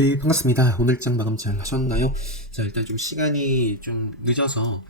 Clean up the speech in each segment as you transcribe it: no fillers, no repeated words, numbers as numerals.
네, 반갑습니다. 오늘 장 마감 잘 하셨나요? 자, 일단 좀 시간이 좀 늦어서,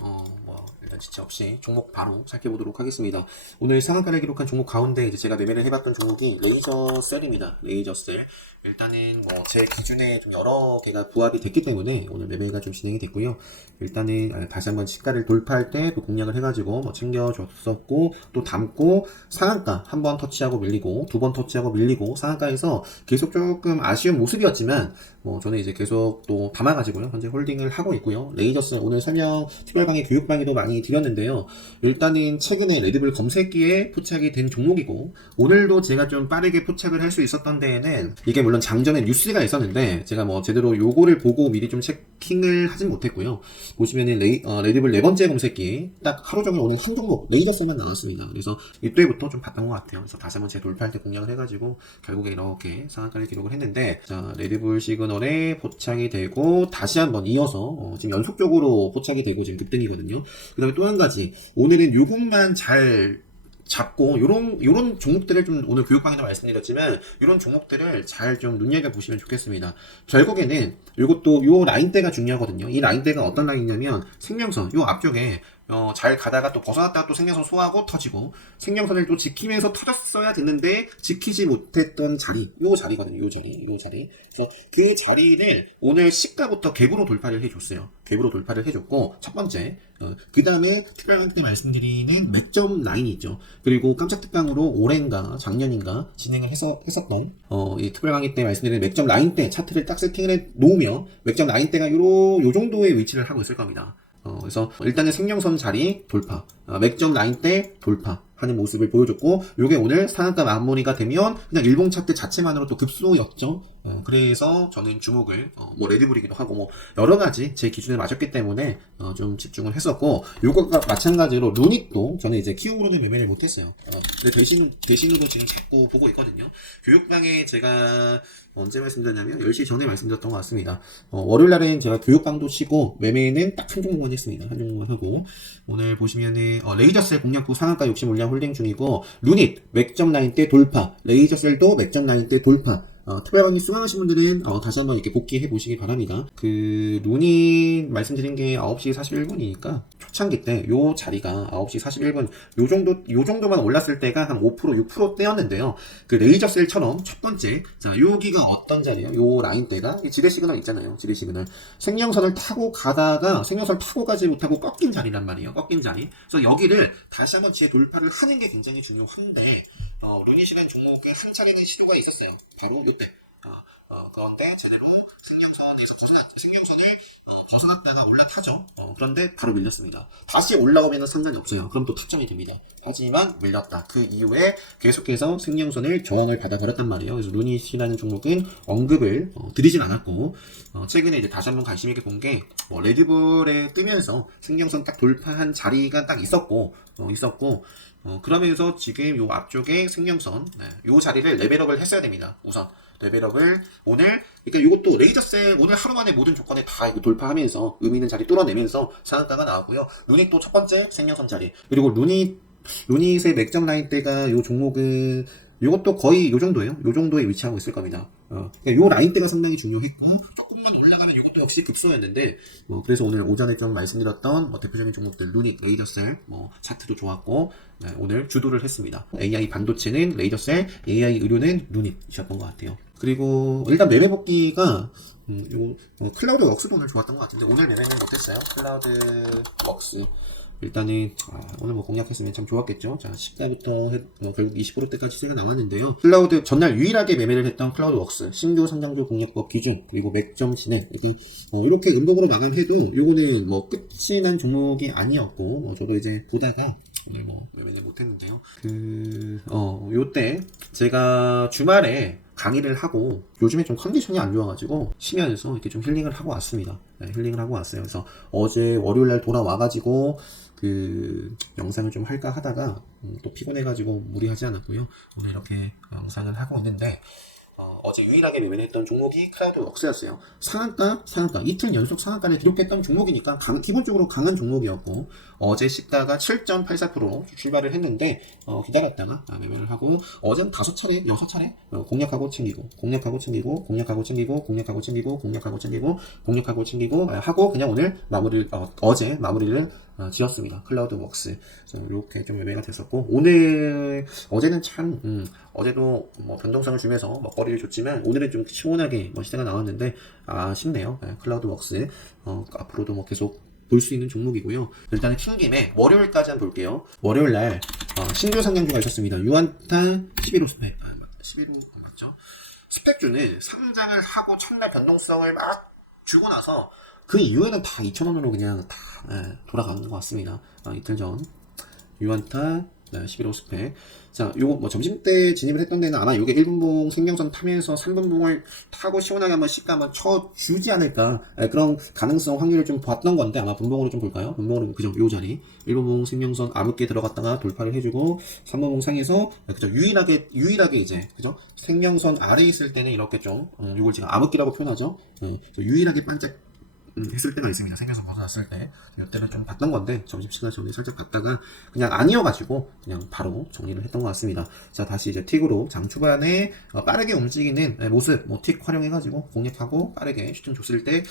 일단 지체 없이 종목 바로 살펴보도록 하겠습니다. 오늘 상한가를 기록한 종목 가운데 이제 제가 매매를 해봤던 종목이 레이저 셀입니다. 레이저 셀. 일단은 제 기준에 좀 여러 개가 부합이 됐기 때문에 오늘 매매가 좀 진행이 됐고요. 일단은 다시 한번 시가를 돌파할 때 또 공략을 해가지고 챙겨줬었고, 또 담고 상한가 한 번 터치하고 밀리고, 두 번 터치하고 밀리고, 상한가에서 계속 조금 아쉬운 모습이었지만, 저는 이제 계속 또 담아가지고요. 현재 홀딩을 하고 있고요. 레이저스 오늘 설명 특별강의 교육방에도 많이 드렸는데요. 일단은 최근에 레드불 검색기에 포착이 된 종목이고, 오늘도 제가 좀 빠르게 포착을 할 수 있었던 데에는, 이게 물론 장전에 뉴스가 있었는데, 제가 제대로 요거를 보고 미리 좀 체킹을 하진 못했고요. 보시면은 레드불 네 번째 검색기, 딱 하루 종일 오늘 한 종목, 레이저스만 나왔습니다. 그래서 이때부터 좀 봤던 것 같아요. 그래서 다시 한번 재돌파할 때 공략을 해가지고, 결국에 이렇게 상한가를 기록을 했는데, 자, 레드불 시그널에 포착이 되고 다시 한번 이어서 지금 연속적으로 포착이 되고 지금 급등이거든요. 그 다음에 또 한 가지, 오늘은 요것만 잘 잡고 요런 종목들을 좀 오늘 교육방에도 말씀드렸지만 요런 종목들을 잘 좀 눈여겨보시면 좋겠습니다. 결국에는 요것도 요 라인대가 중요하거든요. 이 라인대가 어떤 라인이냐면 생명선 요 앞쪽에 잘 가다가 또 벗어났다가 또 생명선 소화하고 터지고 생명선을 또 지키면서 터졌어야 됐는데 지키지 못했던 자리 요 자리거든요. 요 자리 그래서 그 자리를 오늘 시가부터 갭으로 돌파를 해줬어요. 갭으로 돌파를 해줬고 첫 번째 그 다음에 특별한 때 말씀드리는 맥점 라인이 있죠. 그리고 깜짝 특강으로 올해인가 작년인가 진행을 했었던 이 특별 강의 때 말씀드리는 맥점 라인 때 차트를 딱 세팅을 해 놓으면 맥점 라인 때가 요 정도의 위치를 하고 있을 겁니다. 그래서 일단은 생명선 자리 돌파, 맥점 라인 때 돌파 하는 모습을 보여줬고, 요게 오늘 상한가 마무리가 되면 그냥 일봉 차트 자체만으로 또 급소였죠. 그래서 저는 주목을 레드불이기도 하고 여러 가지 제 기준에 맞았기 때문에 좀 집중을 했었고, 요것과 마찬가지로 루닛도 저는 이제 키움으로는 매매를 못했어요. 근데 대신으로 지금 자꾸 보고 있거든요. 교육방에 제가 언제 말씀드렸냐면 10시 전에 말씀드렸던 것 같습니다. 월요일날엔 제가 교육방도 치고 매매는 딱 한 종목만 했습니다. 한 종목만 하고, 오늘 보시면은 레이저셀 공략부 상한가 욕심 물량 홀딩 중이고, 루닛 맥점 라인 때 돌파, 레이저셀도 맥점 라인 때 돌파. 특별한 수강하신 분들은 다시 한번 이렇게 복귀해 보시기 바랍니다. 그 루닛 말씀드린 게 9시 41분이니까 초창기 때 요 자리가 9시 41분 요 정도만 올랐을 때가 한 5% 6%대였는데요. 그 레이저셀처럼 첫 번째, 자, 여기가 어떤 자리예요? 요 라인대가 이 지뢰 시그널 있잖아요. 지뢰 시그널. 생명선을 타고 가다가 생명선을 타고 가지 못하고 꺾인 자리란 말이에요. 꺾인 자리. 그래서 여기를 다시 한번 재돌파를 하는 게 굉장히 중요한데, 루닛이라는 종목에 한 차례는 시도가 있었어요. 바로 요때. 그런데 제대로 생명선을 벗어났다가 올라타죠. 그런데 바로 밀렸습니다. 다시 올라오면 상관이 없어요. 그럼 또 탑점이 됩니다. 하지만 밀렸다. 그 이후에 계속해서 생명선을 저항을 받아버렸단 말이에요. 그래서 루닛이라는 종목은 언급을 드리진 않았고, 최근에 이제 다시 한번 관심 있게 본 게 레드불에 뜨면서 생명선 딱 돌파한 자리가 딱 있었고, 그러면서 지금 요 앞쪽에 생명선, 요 자리를 레벨업을 했어야 됩니다. 우선 레벨업을 오늘, 그러니까 이것도 레이저셀 오늘 하루 만에 모든 조건에 다 이거 돌파하면서 의미 있는 자리 뚫어내면서 상한가가 나왔고요. 루닛 또 첫 번째 생명선 자리, 그리고 루닛의 맥점 라인 대가 요 종목은 요것도 거의 요 정도예요. 요 정도에 위치하고 있을 겁니다. 그러니까 요 라인대가 상당히 중요했고, 조금만 올라가면 이것도 역시 급소였는데, 그래서 오늘 오전에 좀 말씀드렸던 대표적인 종목들 루닛, 레이저셀, 차트도 좋았고, 네, 오늘 주도를 했습니다. AI 반도체는 레이저셀, AI 의료는 루닛이셨던 것 같아요. 그리고 일단 매매 복귀가 클라우드 웍스도 오늘 좋았던 것 같은데 오늘 매매는 못했어요. 클라우드 웍스. 일단은 오늘 공략했으면 참 좋았겠죠. 자, 시가부터 결국 20%대까지 시세가 나왔는데요. 클라우드 전날 유일하게 매매를 했던 클라우드 웍스 신규 상장주 공략법 기준 그리고 맥점 진행 이렇게 음봉으로 마감해도 요거는 끝이 난 종목이 아니었고, 저도 이제 보다가 오늘 매매는 못했는데요. 요때 제가 주말에 강의를 하고 요즘에 좀 컨디션이 안 좋아가지고 쉬면서 이렇게 좀 힐링을 하고 왔습니다. 네, 힐링을 하고 왔어요. 그래서 어제 월요일날 돌아와가지고 그 영상을 좀 할까 하다가 또 피곤해가지고 무리하지 않았고요. 오늘 이렇게 영상을 하고 있는데 어제 유일하게 매매했던 종목이 클라우드웍스였어요. 상한가 이틀 연속 상한가를 기록했던 종목이니까 기본적으로 강한 종목이었고 어제 시가가 7.84% 출발을 했는데 기다렸다가 매매를 하고 어제는 5차례 6차례 공략하고 챙기고 하고 그냥 오늘 어제 마무리를 지었습니다. 클라우드웍스 이렇게 좀 매매가 됐었고 어제는 참 어제도 뭐 변동성을 주면서 먹거리를 줬지만 오늘은 좀 시원하게 시세가 나왔는데 아쉽네요. 클라우드웍스 앞으로도 뭐 계속 볼 수 있는 종목이고요. 일단은 킨 김에 월요일까지 한번 볼게요. 월요일날 신규 상장주가 있었습니다. 유안타 11호 스펙 11호 맞죠? 스펙주는 상장을 하고 첫날 변동성을 막 주고 나서 그 이후에는 다 2,000원으로 그냥 다 돌아가는 것 같습니다. 이틀 전 유안타 11호 스펙. 자, 요거 뭐 점심때 진입을 했던 데는 아마 요게 1분봉 생명선 타면서 3분봉을 타고 시원하게 한번 시가 한번 쳐주지 않을까. 그런 가능성 확률을 좀 봤던 건데 아마 분봉으로 좀 볼까요? 분봉으로 그죠? 요 자리. 1분봉 생명선 암흑게 들어갔다가 돌파를 해주고 3분봉 상에서 그죠? 유일하게 이제 그죠? 생명선 아래에 있을 때는 이렇게 좀 요걸 제가 암흑기라고 표현하죠. 유일하게 반짝 했을 때가 있습니다. 생겨서 벗어났을 때 이때는 좀 봤던 건데 점심시간 전에 살짝 봤다가 그냥 아니어가지고 그냥 바로 정리를 했던 것 같습니다. 자, 다시 이제 틱으로 장 초반에 빠르게 움직이는 모습 틱 활용해가지고 공략하고 빠르게 슈팅 줬을 때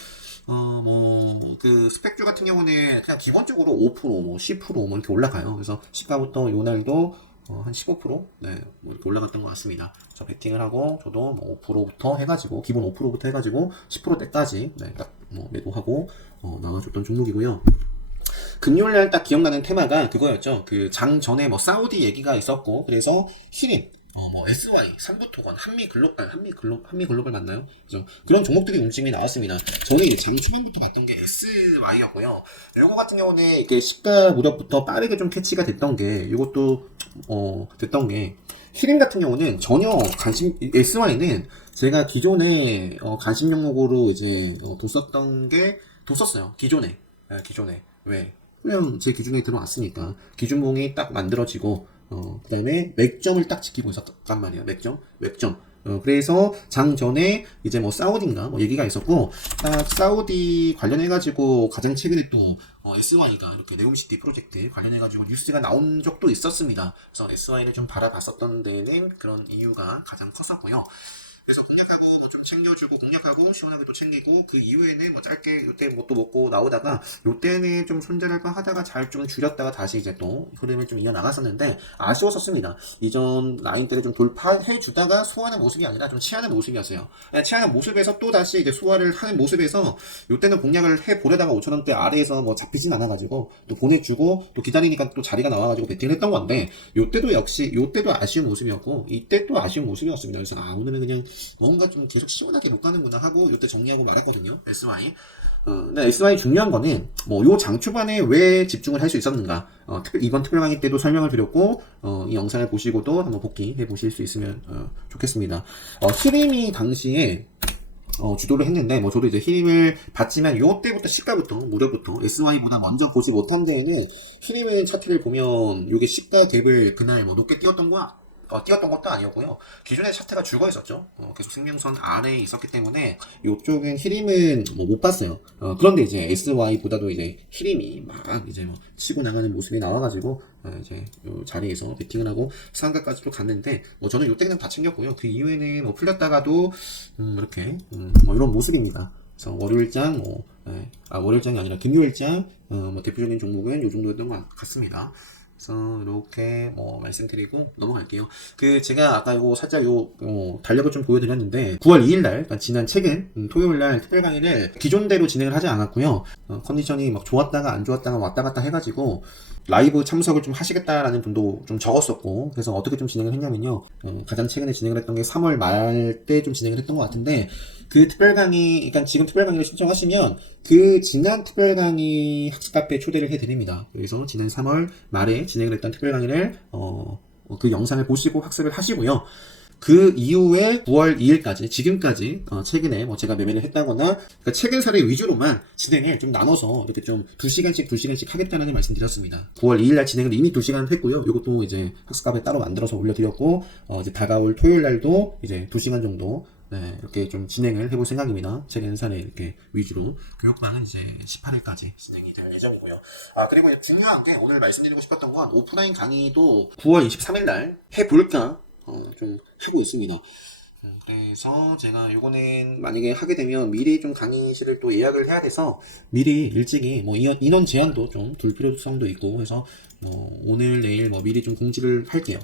그 스펙주 같은 경우는 그냥 기본적으로 5% 10% 이렇게 올라가요. 그래서 시가부터 요 날도 한 15%? 뭐 이렇게 올라갔던 것 같습니다. 저 베팅을 하고, 저도 뭐 5%부터 해가지고, 기본 5%부터 해가지고, 10%대까지, 딱, 매도하고, 나와줬던 종목이고요. 금요일날 딱 기억나는 테마가 그거였죠. 그 장 전에 사우디 얘기가 있었고, 그래서 히림, SY, 삼부토건, 한미글로벌 맞나요? 그죠? 그런 종목들이 움직임이 나왔습니다. 저는 이제 장 초반부터 봤던 게 SY였고요. 요거 같은 경우는 이게 시가 무렵부터 빠르게 좀 캐치가 됐던 게, 이것도, 됐던 게, 히림 같은 경우는 전혀 SY는 제가 기존에, 관심 종목으로 이제, 뒀었어요. 기존에. 왜? 그냥 제 기준에 들어왔으니까. 기준봉이 딱 만들어지고, 그 다음에 맥점을 딱 지키고 있었단 말이에요. 맥점. 그래서 장 전에 이제 사우디인가 얘기가 있었고, 딱 사우디 관련해가지고 가장 최근에 또, SY가 이렇게 네옴시티 프로젝트 관련해가지고 뉴스가 나온 적도 있었습니다. 그래서 SY를 좀 바라봤었던 데는 그런 이유가 가장 컸었고요. 그래서 공략하고 좀 챙겨주고 공략하고 시원하게 또 챙기고 그 이후에는 짧게 요때 또 먹고 나오다가 요때는 좀 손절할까 하다가 잘 좀 줄였다가 다시 이제 또 흐름을 좀 이어나갔었는데 아쉬웠었습니다. 이전 라인 때를 좀 돌파해 주다가 소화하는 모습이 아니라 좀 취하는 모습이었어요. 취하는 모습에서 또 다시 이제 소화를 하는 모습에서 요때는 공략을 해 보려다가 5,000원대 아래에서 잡히진 않아가지고 또 보내주고 또 기다리니까 또 자리가 나와가지고 배팅을 했던 건데 요때도 아쉬운 모습이었고 이때 또 아쉬운 모습이었습니다. 그래서 오늘은 그냥 뭔가 좀 계속 시원하게 못 가는구나 하고 이때 정리하고 말했거든요. SY. 근데 SY 중요한 거는 요 장 초반에 왜 집중을 할 수 있었는가. 이번 특별 강의 때도 설명을 드렸고 이 영상을 보시고도 한번 복귀해 보실 수 있으면 좋겠습니다. 히림이 당시에 주도를 했는데 저도 이제 히림을 봤지만 요때부터 시가부터 무료부터 SY보다 먼저 보지 못한 데에는 히림의 차트를 보면 요게 시가 갭을 그날 높게 띄웠던 것도 아니었고요. 기존에 차트가 죽어 있었죠. 계속 생명선 아래에 있었기 때문에 이쪽은 히림은 못 봤어요. 그런데 이제 SY보다도 이제 히림이 막 이제 치고 나가는 모습이 나와가지고 이제 요 자리에서 배팅을 하고 상가까지도 갔는데 저는 요때는 다 챙겼고요. 그 이후에는 풀렸다가도 이렇게 이런 모습입니다. 그래서 월요일장 월요일장이 아니라 금요일장 대표적인 종목은 요 정도였던 것 같습니다. 그래서 이렇게 말씀드리고 넘어갈게요. 제가 아까 요거 살짝 달력을 좀 보여드렸는데 9월 2일날 그러니까 지난 최근 토요일날 특별 강의를 기존대로 진행을 하지 않았고요. 컨디션이 좋았다가 안 좋았다가 왔다 갔다 해가지고 라이브 참석을 좀 하시겠다라는 분도 좀 적었었고 그래서 어떻게 좀 진행을 했냐면요. 가장 최근에 진행을 했던 게 3월 말 때 좀 진행을 했던 것 같은데 그 특별 강의, 그러니까 지금 특별 강의를 신청하시면 그 지난 특별 강의 학습 카페에 초대를 해드립니다. 그래서 지난 3월 말에 진행을 했던 특별 강의를 그 영상을 보시고 학습을 하시고요. 그 이후에 9월 2일까지 지금까지 최근에 뭐 제가 매매를 했다거나 그러니까 최근 사례 위주로만 진행을 좀 나눠서 이렇게 좀 2시간씩 하겠다는 말씀 드렸습니다. 9월 2일날 진행을 이미 2시간 했고요. 이것도 이제 학습값에 따로 만들어서 올려드렸고 이제 다가올 토요일날도 이제 2시간 정도 네, 이렇게 좀 진행을 해볼 생각입니다. 최근 사례 이렇게 위주로. 교육방은 이제 18일까지 진행이 될 예정이고요. 그리고 중요한 게 오늘 말씀드리고 싶었던 건 오프라인 강의도 9월 23일날 해볼까? 좀 하고 있습니다. 그래서 제가 요거는 만약에 하게 되면 미리 좀 강의실을 또 예약을 해야 돼서 미리 일찍이 뭐 인원 제한도 좀 둘 필요성도 있고 해서 오늘 내일 뭐 미리 좀 공지를 할게요.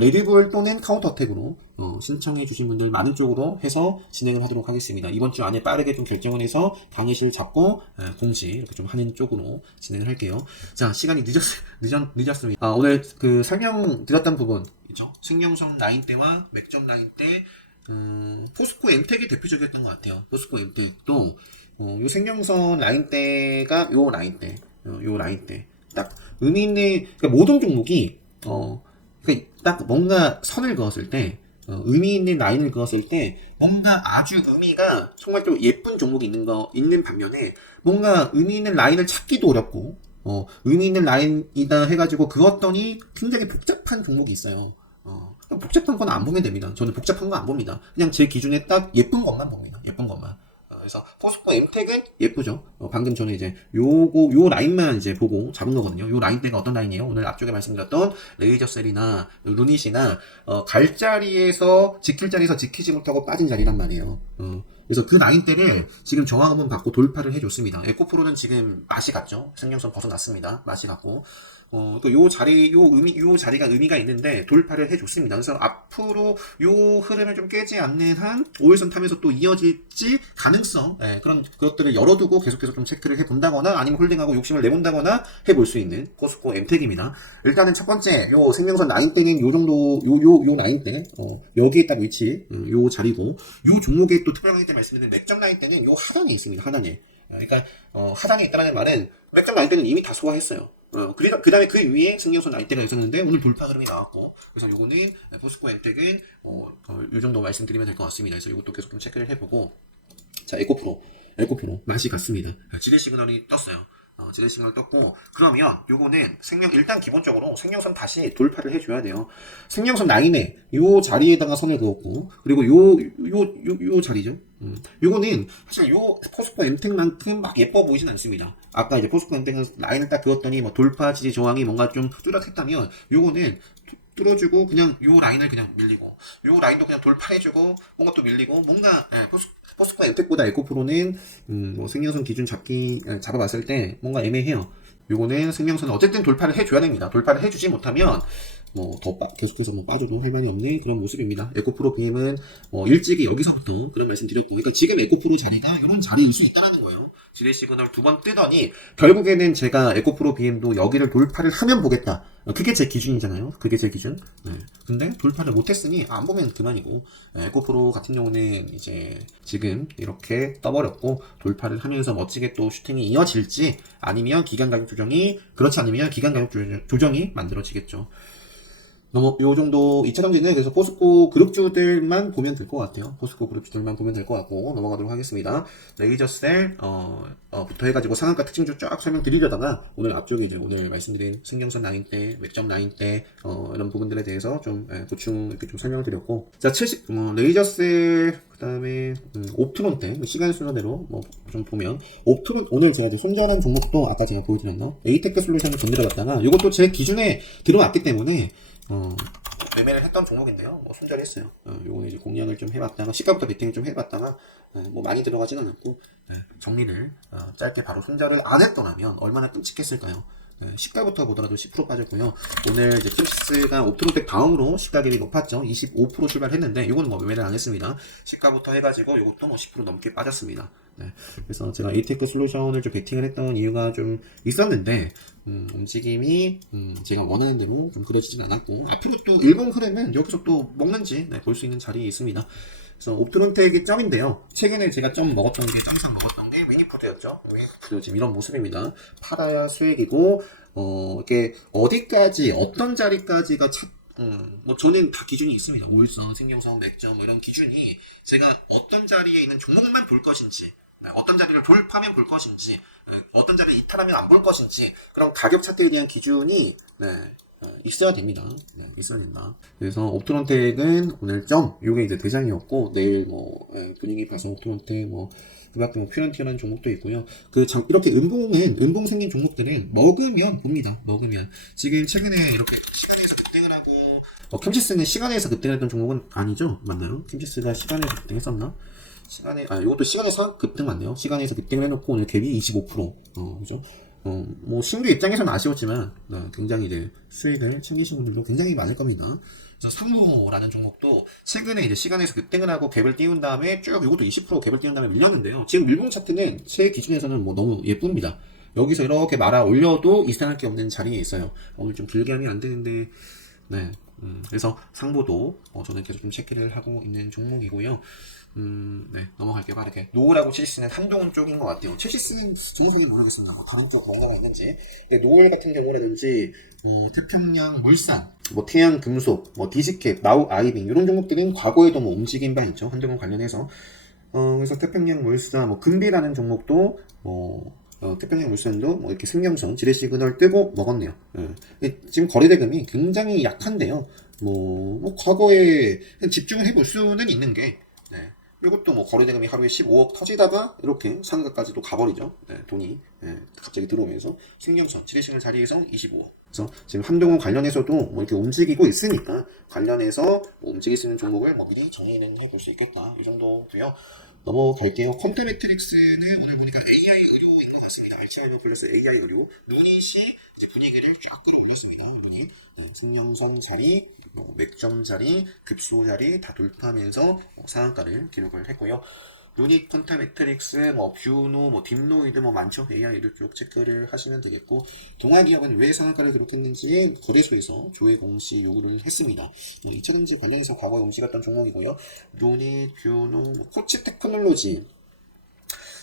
레드불 또는 카운터어택으로 신청해 주신 분들 많은 쪽으로 해서 진행을 하도록 하겠습니다. 이번 주 안에 빠르게 좀 결정을 해서 강의실 잡고 공지 이렇게 좀 하는 쪽으로 진행을 할게요. 자, 시간이 늦었습니다. 오늘 그 설명드렸던 부분 있죠? 생명선 라인대와 맥점 라인대 포스코 엠텍이 대표적이었던 것 같아요. 포스코 엠텍도 요 생명선 라인대가 요 라인대 딱 의미 있는 그러니까 모든 종목이 그러니까 딱 뭔가 선을 그었을 때 의미 있는 라인을 그었을 때 뭔가 아주 의미가 정말 좀 예쁜 종목이 있는 반면에 뭔가 의미 있는 라인을 찾기도 어렵고 의미 있는 라인이다 해가지고 그었더니 굉장히 복잡한 종목이 있어요. 복잡한 건 안 보면 됩니다. 저는 복잡한 거 안 봅니다. 그냥 제 기준에 딱 예쁜 것만 봅니다. 예쁜 것만. 그래서 포스코 엠텍은 예쁘죠. 방금 저는 이제 요 라인만 이제 보고 잡은 거거든요. 요 라인대가 어떤 라인이에요? 오늘 앞쪽에 말씀드렸던 레이저셀이나 루닛이나 갈 자리에서 지킬 자리에서 지키지 못하고 빠진 자리란 말이에요. 그래서 그 라인대를 지금 저항 한번 받고 돌파를 해줬습니다. 에코프로는 지금 맛이 갔죠. 생명선 벗어났습니다. 맛이 갔고. 또 요 자리가 의미가 있는데 돌파를 해줬습니다. 그래서 앞으로 요 흐름을 좀 깨지 않는 한 5일선 타면서 또 이어질지 가능성, 그런 것들을 열어두고 계속해서 좀 체크를 해본다거나 아니면 홀딩하고 욕심을 내본다거나 해볼 수 있는 포스코 엠텍입니다. 일단은 첫 번째, 요 생명선 라인대는 요 정도, 요 라인대, 여기에 딱 위치, 요 자리고, 요 종목에 또 특별하게 말씀드리는 맥점 라인대는 요 하단에 있습니다. 하단에. 그러니까, 하단에 있다는 말은 맥점 라인대는 이미 다 소화했어요. 그 다음에 그 위에 생명선 라인대가 있었는데 오늘 돌파 흐름이 나왔고 그래서 요거는 포스코 엠텍은 요 정도 말씀드리면 될 것 같습니다. 그래서 이것도 계속 좀 체크를 해보고 자 에코프로 맛이 갔습니다. 지뢰 시그널이 떴어요. 지뢰 시그널 떴고 그러면 요거는 일단 기본적으로 생명선 다시 돌파를 해줘야 돼요. 생명선 라인에 요 자리에다가 선을 그었고 그리고 요 자리죠. 요거는 사실 요 포스코 엠텍만큼 막 예뻐 보이진 않습니다. 아까 이제 포스코 엠텍은 라인을 딱 그었더니 뭐 돌파 지지 저항이 뭔가 좀 뚜렷했다면 요거는 뚫어주고 그냥 요 라인을 그냥 밀리고 요 라인도 그냥 돌파해주고 뭔가 또 밀리고 뭔가 포스코 엠텍보다 에코프로는 뭐 생명선 기준 잡아봤을 때 뭔가 애매해요. 요거는 생명선은 어쨌든 돌파를 해줘야 됩니다. 돌파를 해주지 못하면 뭐 더 계속해서 뭐 빠져도 할 말이 없는 그런 모습입니다. 에코프로 BM은 일찍이 여기서부터 그런 말씀 드렸고 그러니까 지금 에코프로 자리가 이런 자리일 수 있다는 거예요. 지뢰 시그널 2번 뜨더니 결국에는 제가 에코프로 BM도 여기를 돌파를 하면 보겠다. 그게 제 기준이잖아요. 그게 제 기준. 근데 돌파를 못했으니 안 보면 그만이고 에코프로 같은 경우는 이제 지금 이렇게 떠버렸고 돌파를 하면서 멋지게 또 슈팅이 이어질지 아니면 기간 가격 조정이 그렇지 않으면 기간 가격 조정이 만들어지겠죠. 요 정도 2차 정지는 그래서 포스코 그룹주들만 보면 될 것 같아요. 포스코 그룹주들만 보면 될 것 같고 넘어가도록 하겠습니다. 레이저셀 부터 해가지고 상한가 특징주 쫙 설명드리려다가 오늘 앞쪽에 이제 오늘 말씀드린 승경선 라인대, 맥점 라인대 이런 부분들에 대해서 좀 보충 이렇게 좀 설명을 드렸고 자 70 레이저셀 그다음에 옵트론때 시간 순서대로 뭐 좀 보면 옵트론 오늘 제가 이제 손절한 종목도 아까 제가 보여드렸나 에이테크 솔루션을 건드려봤다가 이것도 제 기준에 들어왔기 때문에 매매를 했던 종목인데요. 뭐 손절했어요. 요거는 이제 공략을 좀 해봤다가 시가부터 베팅을 좀 해봤다가 뭐 많이 들어가진 않았고 정리를 짧게 바로 손절을 안 했더라면 얼마나 끔찍했을까요? 시가부터 보더라도 10% 빠졌고요. 오늘 이제 투시스가 옵트론텍 다음으로 시가 갭이 높았죠. 25% 출발했는데 이거는 뭐 매매를 안 했습니다. 시가부터 해가지고 이것도 뭐 10% 넘게 빠졌습니다. 그래서 제가 에이테크 솔루션을 좀 베팅을 했던 이유가 좀 있었는데 움직임이 제가 원하는 대로 좀 그려지진 않았고 앞으로 또 일본 흐름은 여기서 또 먹는지 볼 수 있는 자리에 있습니다. 그래서 옵트론텍이 점인데요. 최근에 제가 점 먹었던 게 점상 먹었던 게 위니푸드였죠. 위니푸드 지금 이런 모습입니다. 팔아야 수익이고 이게 어디까지 어떤 자리까지가 뭐 저는 다 기준이 있습니다. 올선, 생명선, 맥점 뭐 이런 기준이 제가 어떤 자리에 있는 종목만 볼 것인지, 어떤 자리를 돌파하면 볼 것인지, 어떤 자리를 이탈하면 안 볼 것인지 그런 가격 차트에 대한 기준이 있어야 됩니다. 있어야 된다. 그래서 옵트론텍은 오늘 요게 이제 대장이었고 내일 분위기 봐서 옵트론텍 그 밖에 퓨런티어라는 종목도 있고요. 이렇게 은봉 생긴 종목들은 먹으면 봅니다. 먹으면. 지금 최근에 이렇게 시간에서 급등을 하고, 캠시스는 시간에서 급등했던 종목은 아니죠? 맞나요? 캠시스가 시간에서 급등했었나? 이것도 시간에서 급등 맞네요. 시간에서 급등을 해놓고 오늘 갭이 25%. 그죠? 신규 입장에서는 아쉬웠지만, 굉장히 이제 수익을 챙기신 분들도 굉장히 많을 겁니다. 그래서 삼보라는 종목도 최근에 이제 시간에서 급등을 하고 갭을 띄운 다음에 쭉 이것도 20% 갭을 띄운 다음에 밀렸는데요. 지금 밀봉 차트는 제 기준에서는 너무 예쁩니다. 여기서 이렇게 말아 올려도 이상할 게 없는 자리에 있어요. 오늘 좀 길게 하면 안 되는데, 그래서 상보도 저는 계속 좀 체크를 하고 있는 종목이고요. 넘어갈게요, 빠르게. 노을하고 칠시스는 한동훈 쪽인 것 같아요. 칠시스는 정확하게 모르겠습니다. 다른 쪽 뭔가가 있는지. 노을 같은 경우라든지, 태평양 물산, 태양 금속, 디지캡, 나우 아이빙, 이런 종목들은 과거에도 움직인 바 있죠. 한동훈 관련해서. 그래서 태평양 물산, 금비라는 종목도, 태평양 물산도 이렇게 생명선, 지뢰 시그널 뜨고 먹었네요. 지금 거래대금이 굉장히 약한데요. 과거에 집중을 해볼 수는 있는 게, 이것도 거래대금이 하루에 15억 터지다가 이렇게 상가까지도 가버리죠. 돈이 갑자기 들어오면서 생명선, 지뢰시그널 자리에서 25억. 그래서 지금 한동훈 관련해서도 이렇게 움직이고 있으니까 관련해서 움직일 수 있는 종목을 미리 정리는 해볼 수 있겠다. 이 정도고요. 넘어갈게요. 컴퓨터 매트릭스는 오늘 보니까 AI 의료인 것 같습니다. RCIO 플러스 AI 의료. 루닛이 이제 분위기를 쫙 끌어올렸습니다. 루닛. 생명선 자리, 맥점 자리, 급소 자리 다 돌파하면서 상한가를 기록을 했고요. 루닛, 컴퓨터 매트릭스, 뷰노, 딥노이드 많죠. AI 의료 쪽 체크를 하시면 되겠고, 동아기업은 왜 상한가를 기록했는지 거래소에서 조회 공시 요구를 했습니다. 2차전지 관련해서 과거에 움직였던 종목이고요. 루닛, 뷰노, 코치 테크놀로지.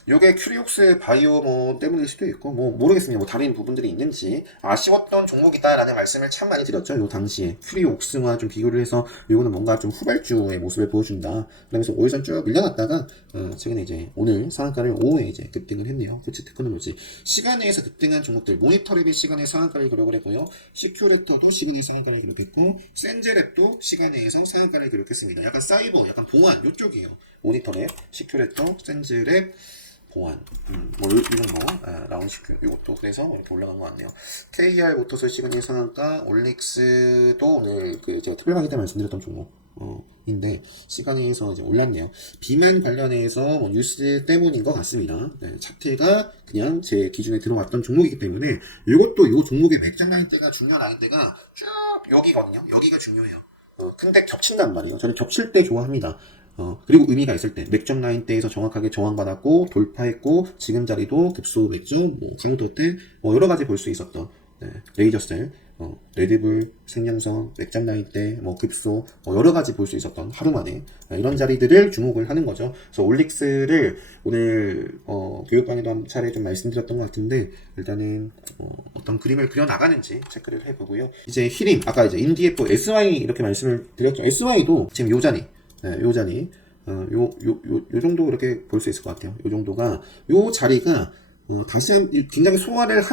요게 큐리옥스 바이오 때문일 수도 있고 모르겠습니다. 다른 부분들이 있는지 아쉬웠던 종목이다라는 말씀을 참 많이 드렸죠. 요 당시에 큐리옥스와 좀 비교를 해서 요거는 뭔가 좀 후발주의 모습을 보여준다. 그러면서 5일선 쭉 밀려났다가 최근에 이제 오늘 상한가를 오후에 이제 급등을 했네요. 코치 테크놀로지. 시간에서 급등한 종목들 모니터랩이 시간에 상한가를 기록을 했고요. 시큐레터도 시간에 상한가를 기록했고 센제랩도 시간에서 상한가를 기록했습니다. 약간 사이버, 약간 보안 요쪽이에요. 모니터랩, 시큐레터, 센제랩 보안, 이런 라운시큐, 이것도 그래서 이렇게 올라간 것 같네요. KR 모터스 시그널 상한가, 올릭스도 오늘 제가 특별 강의 때 말씀드렸던 종목인데, 시간에서 이제 올랐네요. 비만 관련해서 뉴스 때문인 것 같습니다. 차트가 그냥 제 기준에 들어왔던 종목이기 때문에, 이것도 이 종목의 맥장 라인대가 중요한 라인대가 쭉 여기거든요. 여기가 중요해요. 근데 겹친단 말이에요. 저는 겹칠 때 좋아합니다. 그리고 의미가 있을 때 맥점 라인대에서 정확하게 저항받았고 돌파했고 지금 자리도 급소 맥점 강도 때 여러 가지 볼 수 있었던 레이저셀 레드불 생명선 맥점 라인대 급소 여러 가지 볼 수 있었던 하루 만에 이런 자리들을 주목을 하는 거죠. 그래서 올릭스를 오늘 교육방에도 한 차례 좀 말씀드렸던 것 같은데 일단은 어떤 그림을 그려 나가는지 체크를 해보고요. 이제 히림 아까 이제 인디에프 SY 이렇게 말씀을 드렸죠. SY도 지금 요 자리 요 자리, 요 정도 이렇게 볼 수 있을 것 같아요. 요 정도가, 요 자리가, 굉장히 소화를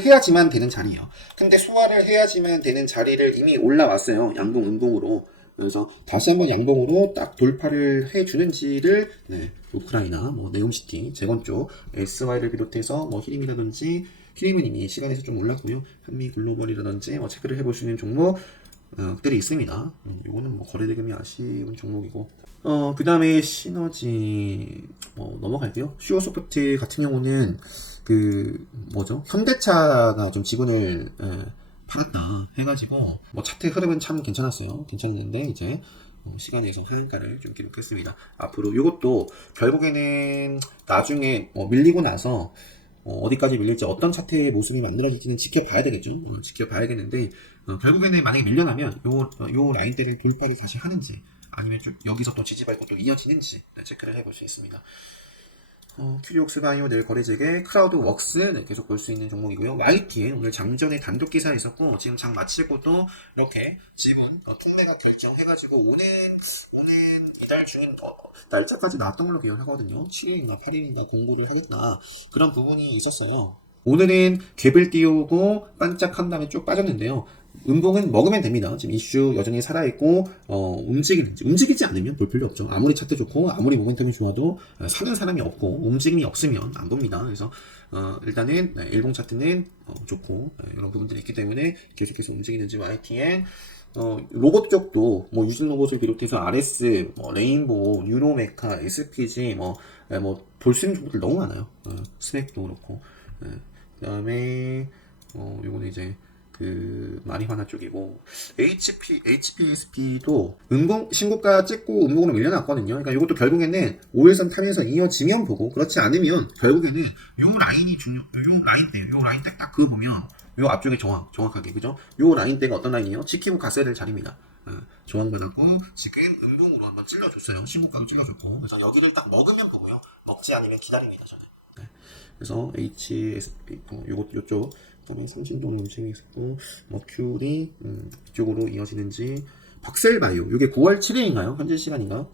해야지만 되는 자리예요. 근데 소화를 해야지만 되는 자리를 이미 올라왔어요. 양봉, 음봉으로. 그래서 다시 한번 양봉으로 딱 돌파를 해주는지를, 우크라이나, 네옴시티, 재건 쪽, SY를 비롯해서, 히림이라든지, 히림은 이미 시간에서 좀 올랐고요. 한미 글로벌이라든지, 체크를 해볼 수 있는 종목, 들이 있습니다. 이거는 거래대금이 아쉬운 종목이고. 그 다음에 시너지, 넘어갈게요. 슈어소프트 같은 경우는, 현대차가 좀 지분을, 팔았다 해가지고, 차트 흐름은 참 괜찮았어요. 괜찮은데, 이제, 시간에서 하한가를 좀 기록했습니다. 앞으로 이것도 결국에는 나중에 밀리고 나서, 어디까지 밀릴지 어떤 차트의 모습이 만들어질지는 지켜봐야 되겠죠. 지켜봐야겠는데 결국에는 만약에 밀려나면 요 라인대를 돌파를 다시 하는지 아니면 좀 여기서 또 지지밟고 또 이어지는지 체크를 해볼 수 있습니다. 큐리옥스 바이오 내일 거래재개, 크라우드 웍스 네, 계속 볼 수 있는 종목이고요. YTN 오늘 장전에 단독 기사 있었고 지금 장 마치고도 이렇게 지분 통매가 결정해가지고 오는 이달 중인 날짜까지 나왔던 걸로 기억하거든요. 7일인가 8일인가 공고를 하겠다 그런 부분이 있었어요. 오늘은 갭을 띄우고 반짝한 다음에 쭉 빠졌는데요. 음봉은 먹으면 됩니다. 지금 이슈 여전히 살아있고, 움직이지 않으면 볼 필요 없죠. 아무리 차트 좋고, 아무리 모멘텀이 좋아도, 사는 사람이 없고, 움직임이 없으면 안 봅니다. 그래서, 일단은, 일봉 차트는, 좋고, 이런 부분들이 있기 때문에 계속해서 움직이는지 YTN, 로봇 쪽도, 유진 로봇을 비롯해서 RS, 레인보우, 뉴로메카, SPG, 볼 수 있는 종목들 너무 많아요. 스낵도 그렇고, 그 다음에, 요거는 이제, 마리화나 쪽이고, HPSP도 신고가 찍고 음봉으로 밀려났거든요. 그러니까 이것도 결국에는 5일선 타면서 이어지면 보고, 그렇지 않으면 결국에는 요 라인 딱 그거 보면, 요 앞쪽에 정확하게, 그죠? 요 라인대가 어떤 라인이에요? 지키고 갔어야 될 자리입니다. 저항받았고, 지금 음봉으로 한번 찔러줬어요. 신고가도 찔러줬고. 그래서 여기를 딱 먹으면 보고요. 먹지 않으면 기다립니다, 저는. 네. 그래서 HSP, 요쪽. 그다음에 삼신동을 움직이고 있었고, 머큐리 이쪽으로 이어지는지. 박셀바이오 이게 9월 7일인가요? 현재 시간인가?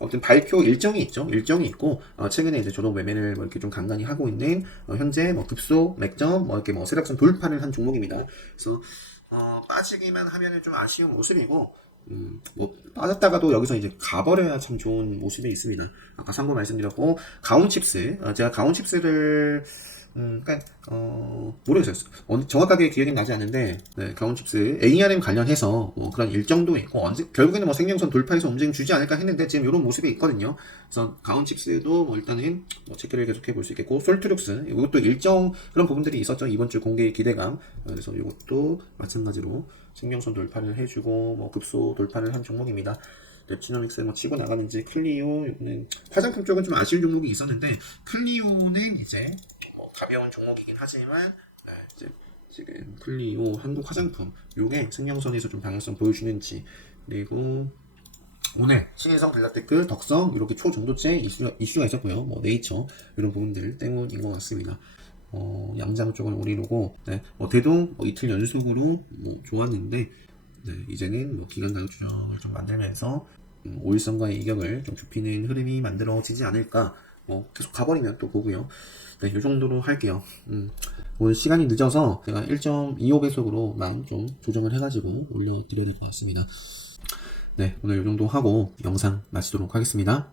아무튼 발표 일정이 있죠. 일정이 있고 최근에 이제 조동 매매를 이렇게 좀 간간히 하고 있는 현재 급속 맥점 이렇게 세력선 돌파를 한 종목입니다. 그래서 빠지기만 하면은 좀 아쉬운 모습이고. 빠졌다가도 여기서 이제 가버려야 참 좋은 모습이 있습니다. 아까 참고 말씀드렸고, 가온칩스, 제가 가온칩스를, 모르겠어요. 정확하게 기억이 나지 않는데, 네, 가온칩스, ARM 관련해서, 그런 일정도 있고, 결국에는 생명선 돌파해서 움직임 주지 않을까 했는데, 지금 이런 모습이 있거든요. 그래서, 가온칩스도 일단은, 체크를 계속해 볼 수 있겠고, 솔트룩스, 이것도 일정, 그런 부분들이 있었죠. 이번 주 공개 기대감. 그래서 이것도 마찬가지로, 생명선 돌파를 해주고, 급소 돌파를 한 종목입니다. 랩지노믹스 치고 나가는지, 클리오, 이거는, 화장품 쪽은 좀 아쉬운 종목이 있었는데, 클리오는 이제, 가벼운 종목이긴 하지만 지금 클리오 한국 화장품 요게 생명선에서 좀 방향성 보여주는지, 그리고 오늘 신인성 블랙테크 덕성 이렇게 초정도체 이슈가 있었고요. 네이처 이런 부분들 때문인 것 같습니다. 양장 쪽은 오리로고, 대동 이틀 연속으로 좋았는데, 이제는 기간 가격 추정을 좀 만들면서 5일선과의 이격을 좀 좁히는 흐름이 만들어지지 않을까. 계속 가버리면 또 보고요. 네, 이 정도로 할게요. 오늘 시간이 늦어서 제가 1.25배속으로만 좀 조정을 해가지고 올려드려야 될 것 같습니다. 네, 오늘 이 정도 하고 영상 마치도록 하겠습니다.